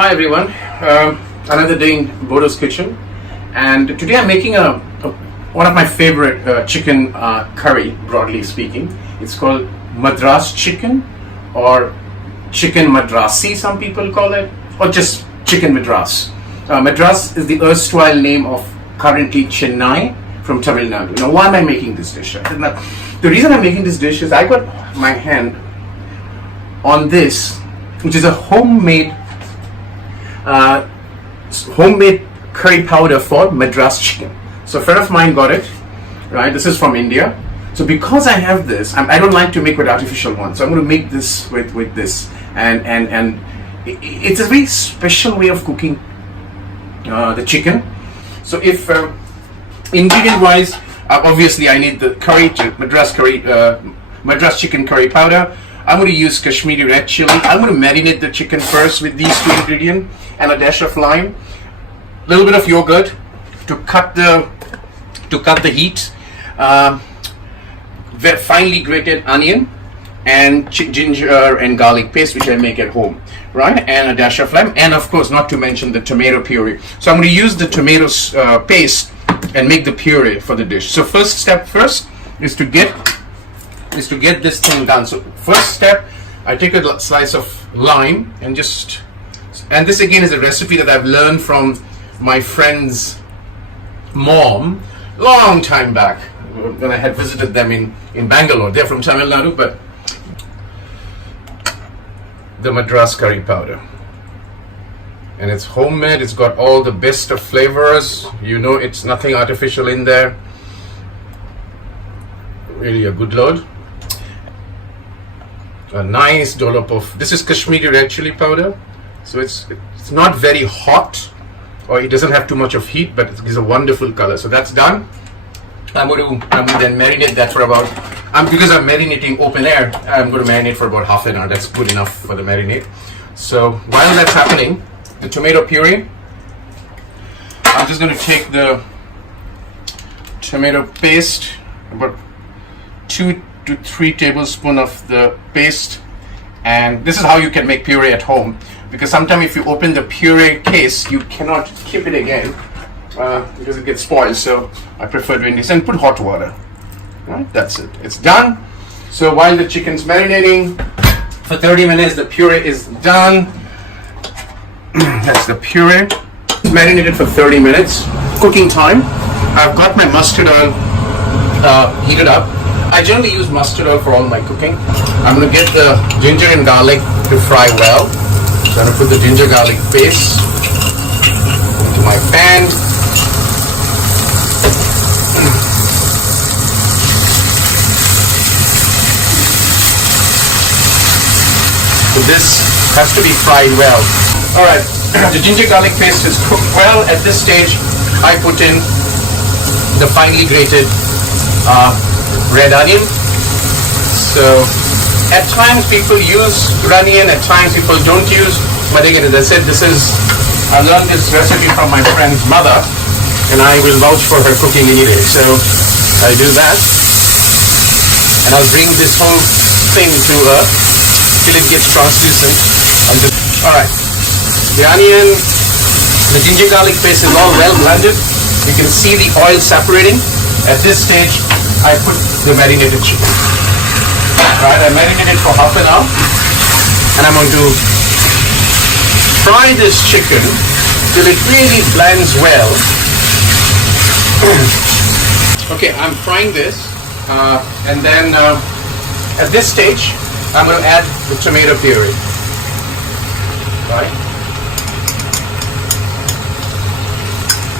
Hi everyone, another day in Bordo's kitchen, and today I'm making one of my favorite chicken curry, broadly speaking. It's called Madras chicken, or chicken madrasi some people call it, or just chicken madras. Madras is the erstwhile name of currently Chennai from Tamil Nadu. Now why am I making this dish? The reason I'm making this dish is I got my hand on this, which is a homemade curry powder for Madras chicken. So a friend of mine got it, right? This is from India. So because I have this, I don't like to make with artificial ones. So I'm going to make this with this, and it's a very special way of cooking the chicken. So if ingredient wise, obviously I need the Madras chicken curry powder. I'm going to use Kashmiri red chili. I'm going to marinate the chicken first with these two ingredients and a dash of lime, a little bit of yogurt to cut the heat, finely grated onion, and ginger and garlic paste, which I make at home, right? And a dash of lime, and of course, not to mention the tomato puree. So I'm going to use the tomato paste and make the puree for the dish. So first is to get this thing done. So first step, I take a slice of lime and this again is a recipe that I've learned from my friend's mom long time back when I had visited them in Bangalore. They're from Tamil Nadu, but the Madras curry powder, and it's homemade. It's got all the best of flavors. You know, it's nothing artificial in there. Really a good load. A nice dollop of, this is Kashmiri red chili powder, so it's not very hot, or it doesn't have too much of heat, but it gives a wonderful color. So that's done. I'm going to then marinate that for about, because I'm marinating open air, I'm going to marinate for about half an hour. That's good enough for the marinade. So while that's happening, the tomato puree, I'm just going to take the tomato paste, about 2 to 3 tablespoons of the paste, and this is how you can make puree at home, because sometimes if you open the puree case, you cannot keep it again because it gets spoiled. So I prefer doing this, and put hot water. Right, that's it. It's done. So while the chicken's marinating for 30 minutes, the puree is done. That's the puree. It's marinated for 30 minutes. Cooking time. I've got my mustard oil heated up. I generally use mustard oil for all my cooking. I'm going to get the ginger and garlic to fry well. So I'm going to put the ginger garlic paste into my pan. So this has to be fried well. Alright, the ginger garlic paste is cooked well. At this stage, I put in the finely grated red onion. So at times people use red onion, at times people don't use, but again, as I said, I learned this recipe from my friend's mother, and I will vouch for her cooking anyway. So I do that, and I'll bring this whole thing to till it gets translucent. Alright, the onion, the ginger garlic paste is all well blended. You can see the oil separating. At this stage, I put the marinated chicken. Right, I marinated for half an hour, and I'm going to fry this chicken till it really blends well. Okay, I'm frying this, and then at this stage, I'm going to add the tomato puree. Right.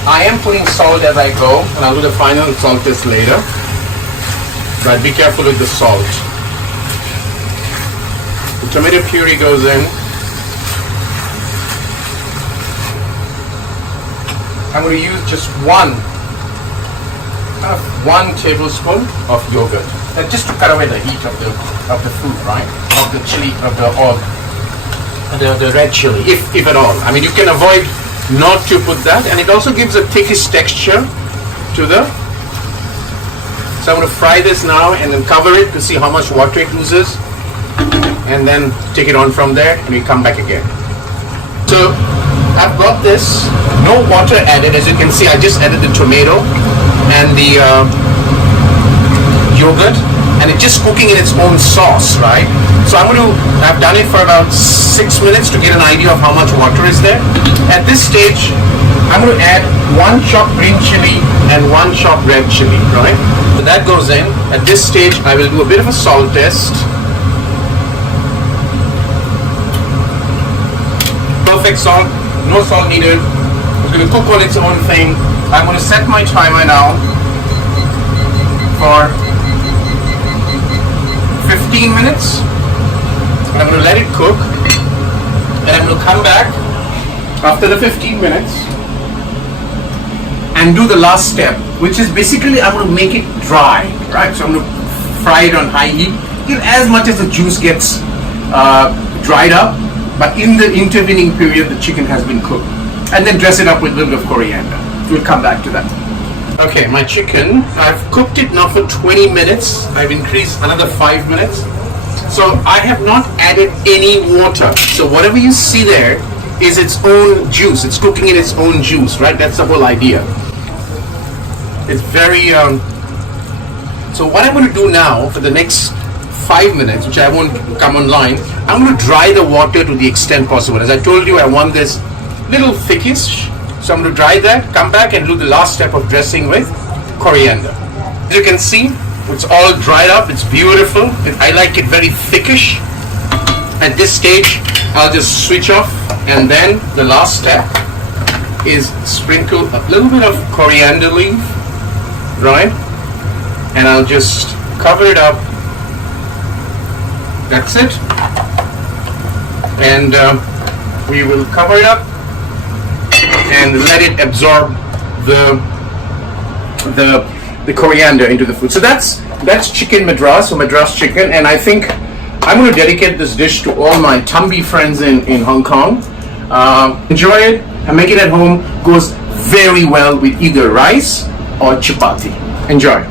I am putting salt as I go, and I'll do the final salt test later. But be careful with the salt. The tomato puree goes in. I'm going to use just one tablespoon of yogurt, just to cut away the heat of the food, right? Of the chili, of the red chili, if at all. I mean, you can avoid not to put that, and it also gives a thickish texture to the. So I'm going to fry this now and then cover it to see how much water it loses, and then take it on from there, and we come back again. So I've got this, no water added. As you can see, I just added the tomato and the yogurt, and it's just cooking in its own sauce, right? So I've done it for about 6 minutes to get an idea of how much water is there. At this stage, I'm going to add 1 chopped green chili and 1 chopped red chili, right? So that goes in. At this stage, I will do a bit of a salt test. Perfect salt, no salt needed. It's going to cook on its own thing. I'm going to set my timer now for 15 minutes. And I'm going to let it cook. And I'm going to come back after the 15 minutes and do the last step, which is basically I'm going to make it dry, right? So I'm going to fry it on high heat, get as much as the juice gets dried up, but in the intervening period the chicken has been cooked, and then dress it up with a little bit of coriander. We'll come back to that. Okay, my chicken, I've cooked it now for 20 minutes. I've increased another 5 minutes. So I have not added any water. So whatever you see there is its own juice. It's cooking in its own juice, right? That's the whole idea. It's very, so what I'm going to do now for the next 5 minutes, which I won't come online, I'm going to dry the water to the extent possible. As I told you, I want this little thickish. So I'm going to dry that, come back and do the last step of dressing with coriander. As you can see, it's all dried up. It's beautiful. I like it very thickish. At this stage, I'll just switch off, and then the last step is sprinkle a little bit of coriander leaf, right? And I'll just cover it up. That's it. And we will cover it up and let it absorb the coriander into the food. So that's chicken Madras, or Madras chicken, and I think I'm going to dedicate this dish to all my Tambi friends in Hong Kong. Enjoy it and make it at home. Goes very well with either rice or chapati. Enjoy.